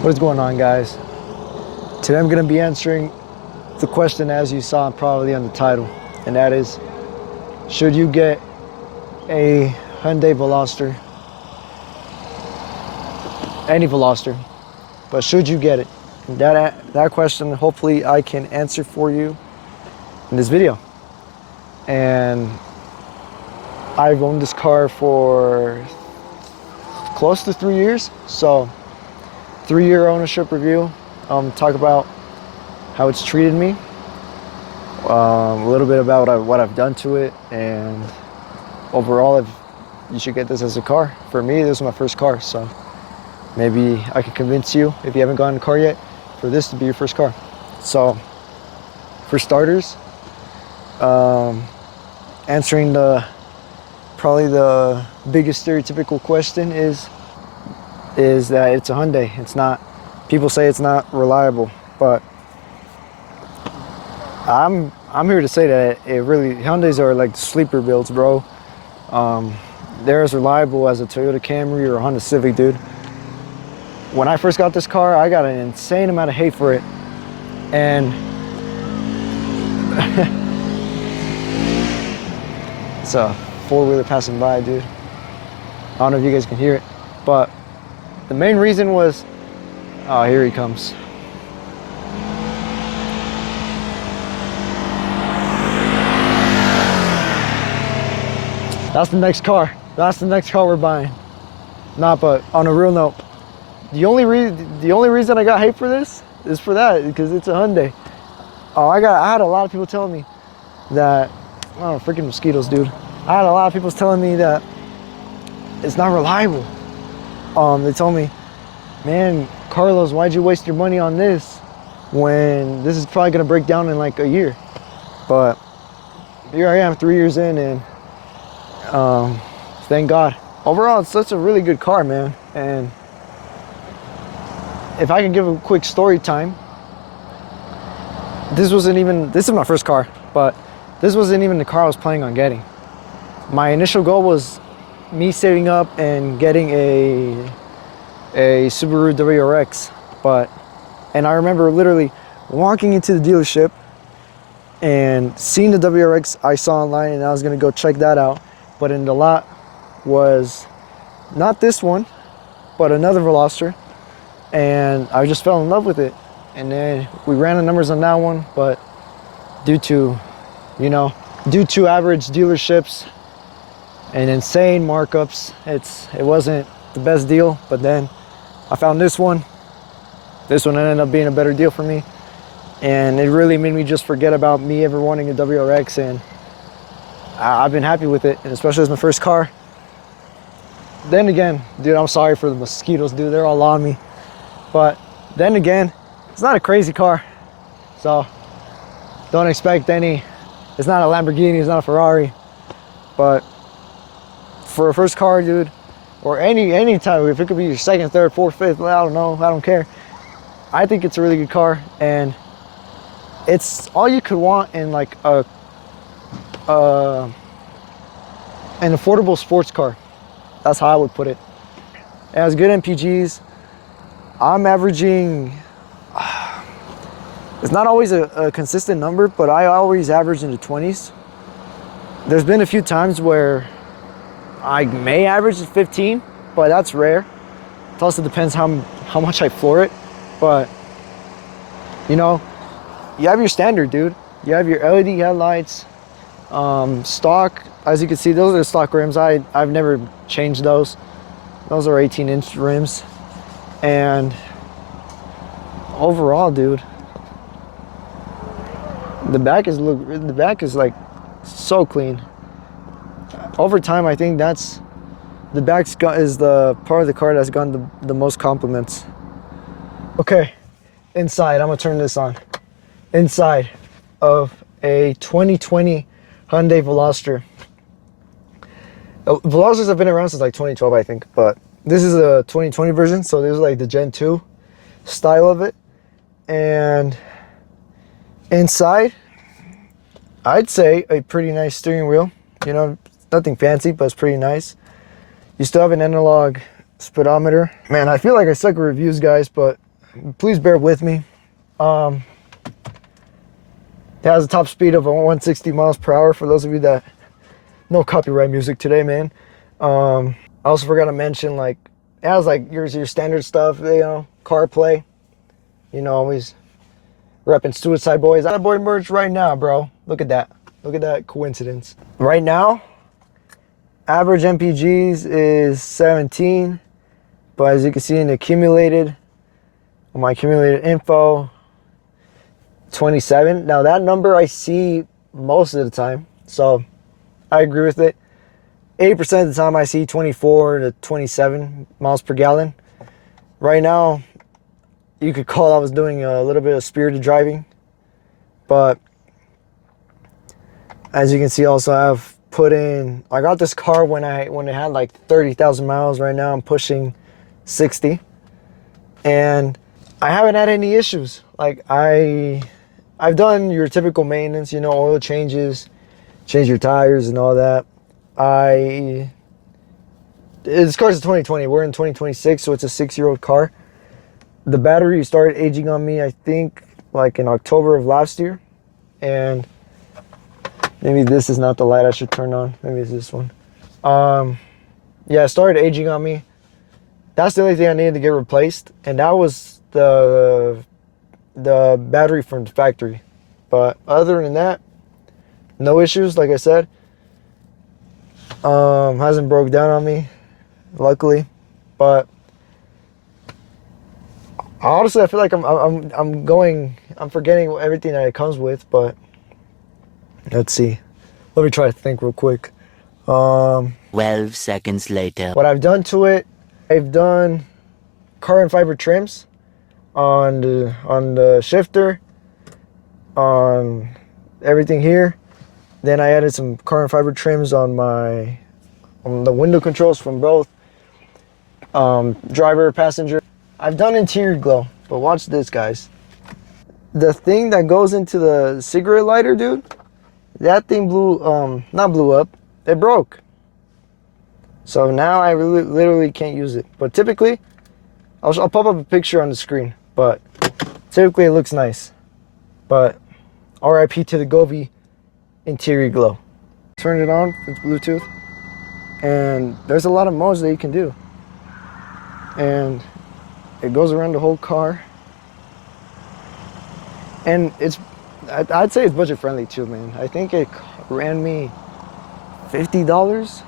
What is going on, guys? Today I'm going to be answering the question as you saw probably on the title, and that is, should you get a Hyundai Veloster? Any Veloster, but should you get it? And that question, hopefully I can answer for you in this video. And I've owned this car for close to 3 years, so 3-year ownership review. Talk about how it's treated me, a little bit about what I've done to it, and overall, if you should get this as a car. For me, this is my first car, so maybe I can convince you, if you haven't gotten a car yet, for this to be your first car. So, for starters, answering probably the biggest stereotypical question is that it's a Hyundai. It's not. People say it's not reliable, but I'm here to say that Hyundais are like sleeper builds, bro. They're as reliable as a Toyota Camry or a Honda Civic, dude. When I first got this car, I got an insane amount of hate for it, and it's a four-wheeler passing by, dude. I don't know if you guys can hear it, but the main reason was, oh, here he comes. That's the next car. That's the next car we're buying. Nah, but on a real note, the only reason I got hate for this is for that, because it's a Hyundai. Oh, I had a lot of people telling me that, oh, freaking mosquitoes, dude. I had a lot of people telling me that it's not reliable. They told me, man, Carlos, why'd you waste your money on this when this is probably gonna break down in like a year? But here I am, 3 years in, and thank God. Overall, it's such a really good car, man. And if I can give a quick story time, this is my first car, but this wasn't even the car I was planning on getting. My initial goal was me saving up and getting a Subaru WRX, and I remember literally walking into the dealership and seeing the WRX I saw online, and I was gonna go check that out. But in the lot was not this one, but another Veloster, and I just fell in love with it. And then we ran the numbers on that one, but due to average dealerships and insane markups, it wasn't the best deal. But then I found this one. This one ended up being a better deal for me, and it really made me just forget about me ever wanting a WRX, and I've been happy with it, and especially as my first car. Then again, dude, I'm sorry for the mosquitoes, dude. They're all on me. But then again, it's not a crazy car, so don't expect any. It's not a Lamborghini, it's not a Ferrari, but for a first car, dude, or any time, if it could be your second, third, fourth, fifth, I don't know, I don't care. I think it's a really good car, and it's all you could want in like an affordable sports car. That's how I would put it. It has good MPGs. I'm averaging, it's not always a consistent number, but I always average in the 20s. There's been a few times where I may average 15, but that's rare. It also depends how much I floor it. But, you have your standard, dude. You have your LED headlights, stock. As you can see, those are the stock rims. I've never changed those. Those are 18-inch rims. And overall, dude, the back is like so clean. Over time, I think the back is the part of the car that's gotten the most compliments. Okay, inside, I'm gonna turn this on. Inside of a 2020 Hyundai Veloster. Velosters have been around since like 2012, I think, but this is a 2020 version, so this is like the Gen 2 style of it. And inside, I'd say a pretty nice steering wheel. Nothing fancy, but it's pretty nice. You still have an analog speedometer. Man, I feel like I suck at reviews, guys, but please bear with me. It has a top speed of 160 miles per hour for those of you that no copyright music today, man. I also forgot to mention, like, it has like your standard stuff, you know, CarPlay. You know, always repping Suicide Boys. Suicide Boy merch right now, bro. Look at that. Look at that coincidence. Right now, average MPGs is 17, but as you can see in the accumulated, on my accumulated info, 27. Now that number I see most of the time, so I agree with it. 80% of the time I see 24 to 27 miles per gallon. Right now, you could call I was doing a little bit of spirited driving, but as you can see, also I've put in, I got this car when it had like 30,000 miles. Right now I'm pushing 60, and I haven't had any issues. Like I've done your typical maintenance, you know, oil changes, change your tires and all that. This car's a 2020. We're in 2026, so it's a 6-year-old car. The battery started aging on me, I think, like in October of last year. And maybe this is not the light I should turn on. Maybe it's this one. Yeah, it started aging on me. That's the only thing I needed to get replaced. And that was the battery from the factory. But other than that, no issues, like I said. Hasn't broke down on me, luckily. But honestly, I feel like I'm forgetting everything that it comes with. But let's see. Let me try to think real quick. 12 seconds later. What I've done to it, I've done carbon fiber trims on the shifter, on everything here. Then I added some carbon fiber trims on the window controls from both driver, passenger. I've done interior glow, but watch this, guys. The thing that goes into the cigarette lighter, dude, that thing not blew up, it broke. So now I literally can't use it. But typically, I'll pop up a picture on the screen, but typically it looks nice. But RIP to the Govee interior glow. Turn it on with Bluetooth, and there's a lot of modes that you can do. And it goes around the whole car. And I'd say it's budget friendly too, man. I think it ran me $50.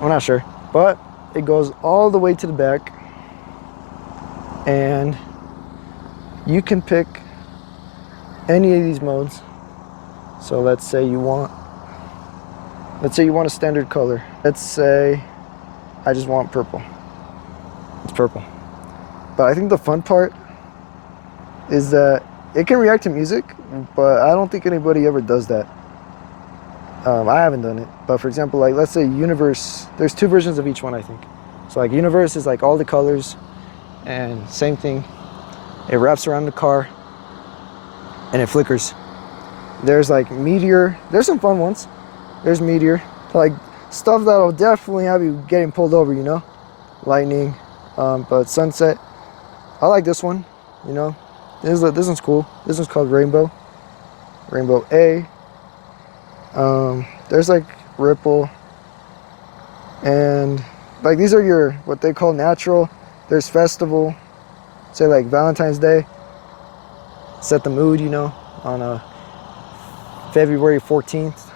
I'm not sure, but it goes all the way to the back, and you can pick any of these modes. So let's say you want a standard color. Let's say I just want purple. It's purple. But I think the fun part is that it can react to music, but I don't think anybody ever does that. I haven't done it. But for example, like let's say Universe, there's 2 versions of each one, I think. So like Universe is like all the colors, and same thing. It wraps around the car and it flickers. There's like Meteor. There's some fun ones. There's Meteor. Like stuff that'll definitely have you getting pulled over, you know? Lightning. But Sunset. I like this one, you know? This one's cool. This one's called Rainbow. Rainbow A. There's like Ripple. And like these are your, what they call natural. There's Festival. Say like Valentine's Day. Set the mood, you know, on February 14th.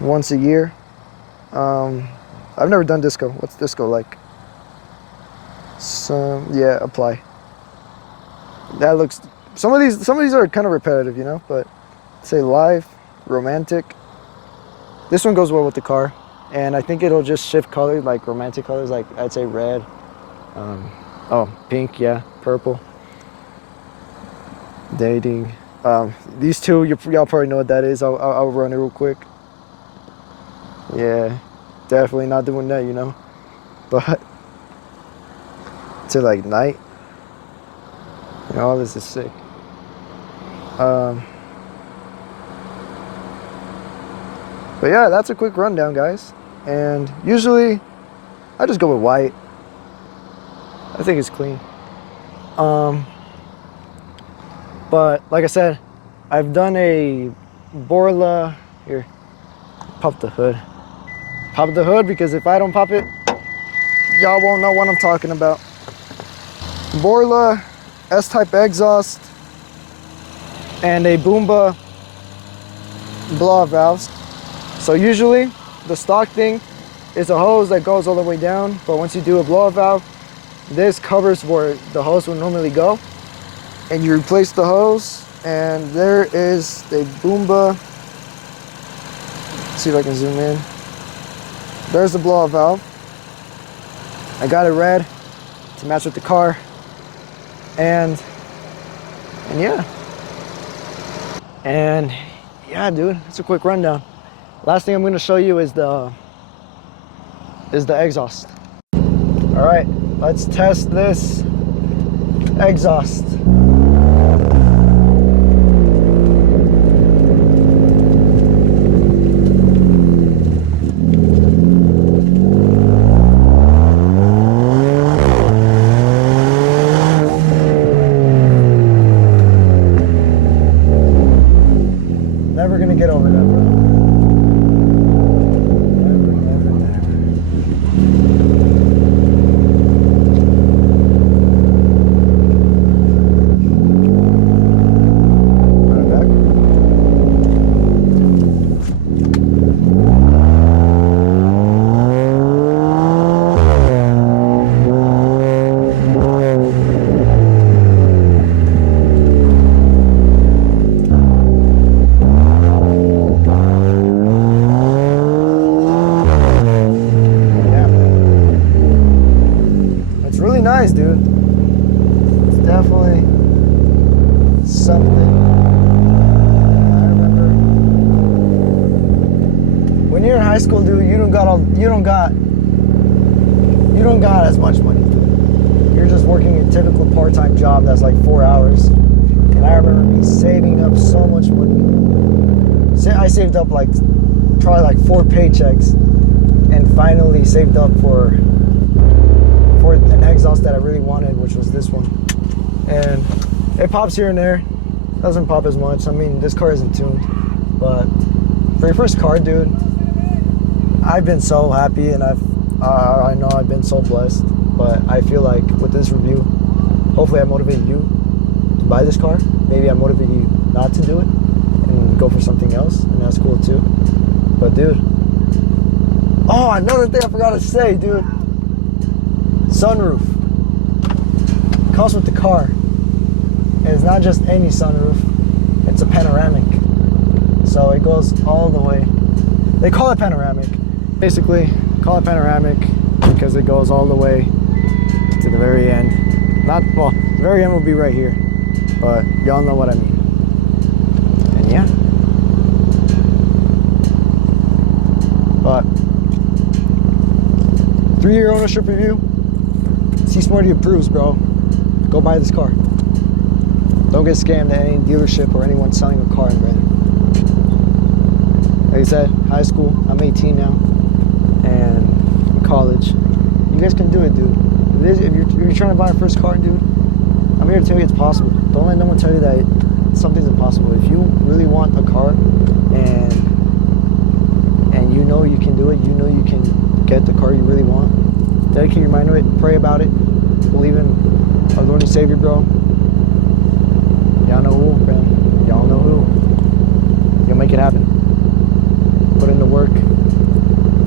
Once a year. I've never done disco. What's disco like? Yeah, apply. That looks, some of these are kind of repetitive, you know, but say live, romantic. This one goes well with the car, and I think it'll just shift colors, like romantic colors, like I'd say red. Pink, yeah, purple. Dating. These two, y'all probably know what that is. I'll run it real quick. Yeah, definitely not doing that, you know. But to like night, you know, all this is sick. But yeah, that's a quick rundown, guys. And usually, I just go with white. I think it's clean. But like I said, I've done a Borla. Here, pop the hood. Pop the hood, because if I don't pop it, y'all won't know what I'm talking about. Borla S-type exhaust and a Boomba blow-off valves. So usually the stock thing is a hose that goes all the way down, but once you do a blow-off valve, this covers where the hose would normally go, and you replace the hose, and there is a Boomba. Let's see if I can zoom in. There's the blow-off valve. I got it red to match with the car, and yeah. And yeah, dude, it's a quick rundown. Last thing I'm gonna show you is the exhaust. All right, let's test this exhaust. Never gonna get over that, bro. Never, never, never. Run it back. Nice, dude. It's definitely something. I remember when you're in high school, dude, you don't got as much money, dude. You're just working a typical part-time job that's like 4 hours. And I remember me saving up so much money. I saved up like probably like 4 paychecks, and finally saved up for an exhaust that I really wanted, which was this one. And it pops here and there, doesn't pop as much. I mean, this car isn't tuned, but for your first car, dude, I've been so happy, and I know I've been so blessed. But I feel like with this review, hopefully I motivated you to buy this car. Maybe I motivated you not to do it and go for something else, and that's cool too. But dude, oh, another thing I forgot to say, dude. Sunroof comes with the car, and it's not just any sunroof, it's a panoramic, so it goes all the way. They call it panoramic, basically call it panoramic because it goes all the way to the very end. Not, well, the very end will be right here, but y'all know what I mean. And yeah, but 3-year ownership review. Smarty approves, bro. Go buy this car. Don't get scammed at any dealership or anyone selling a car in Brandon. Like I said, high school. I'm 18 now, and in college. You guys can do it, dude. If you're trying to buy a first car, dude, I'm here to tell you it's possible. Don't let no one tell you that something's impossible. If you really want a car, and you know you can do it, you know you can get the car you really want. Dedicate your mind to it. Pray about it. Believe in our Lord and Savior, bro. Y'all know who, man. Y'all know who. You'll make it happen. Put in the work.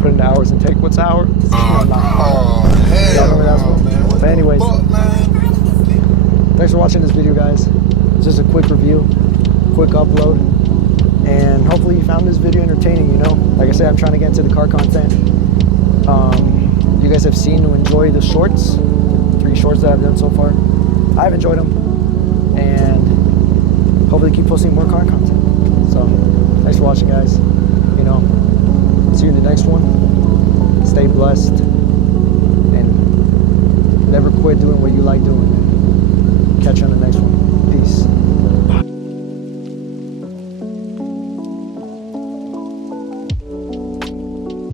Put in the hours and take what's ours. Y'all remember that one? But anyways, thanks for watching this video, guys. It's just a quick review, quick upload, and hopefully you found this video entertaining. You know, like I said, I'm trying to get into the car content. You guys have seen to enjoy the shorts, 3 shorts that I've done so far. I've enjoyed them, and hopefully keep posting more car content. So thanks for watching, guys. You know, see you in the next one. Stay blessed, and never quit doing what you like doing. Catch you on the next one. Peace.